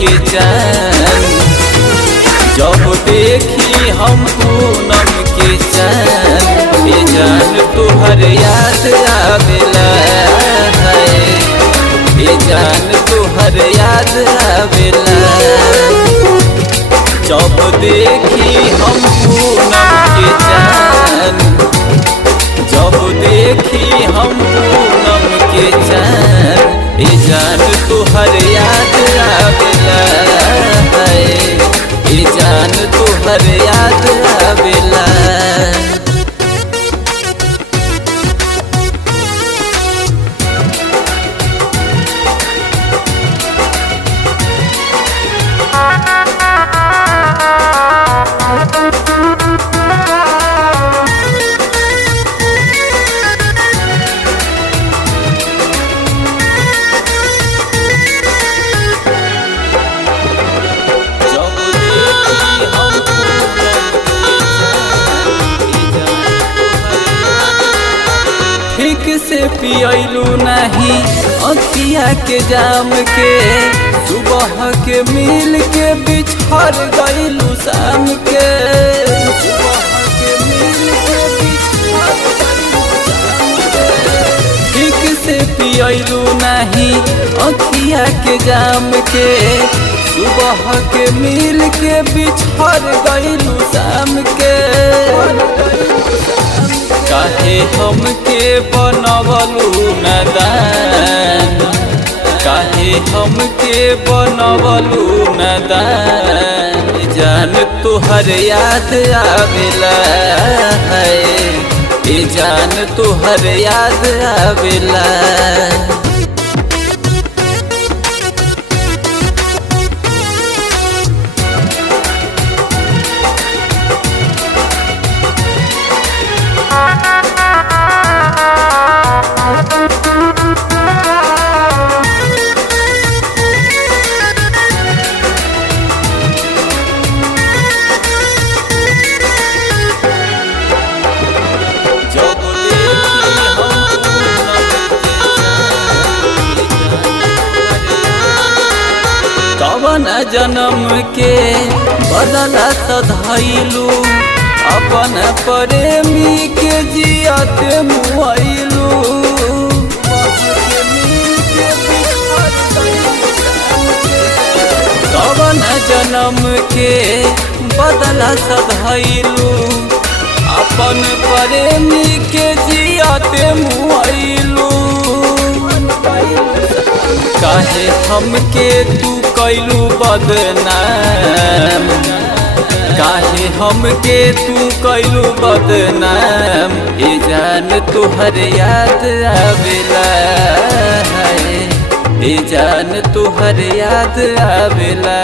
के चान। जब देखी हम पूनम के चान, ये जान तुहर याद आवेला है, ये जान तुहर याद आवेला। जब देखी हम पूनम के चान, जब देखी हम पूनम के चान, ये जान तुहर याद आवेला है, ये जान तुहर याद आवेला। ठीक से पियलू नहीं अखिया के जाम के, सुबह के मिल के बिछड़ गईलू शाम के, सुबह के मिल के बिछड़ गईलू शाम के। ठीक से पियलू नहीं अखिया के जाम के, सुबह के मिल के बिछड़ गईलू शाम के। काहे हमके बनवलू नादान, काहे हमके बनवलू नादान, जान तुहर याद आवेला है, ये जान तुहर याद आवेला। कवन जन्म के बदला सधाइलू, अपन प्रेमी के जियत मुआइलू। कवन जन्म के बदला सधाइलू, अपन प्रेमी के जियत मुआइलू। काहे हमके तू कैलू बदनाम, काहे हमके तू कैलू बदनाम, ये जान तुहर याद आवेला है, ये जान तुहर याद आवेला।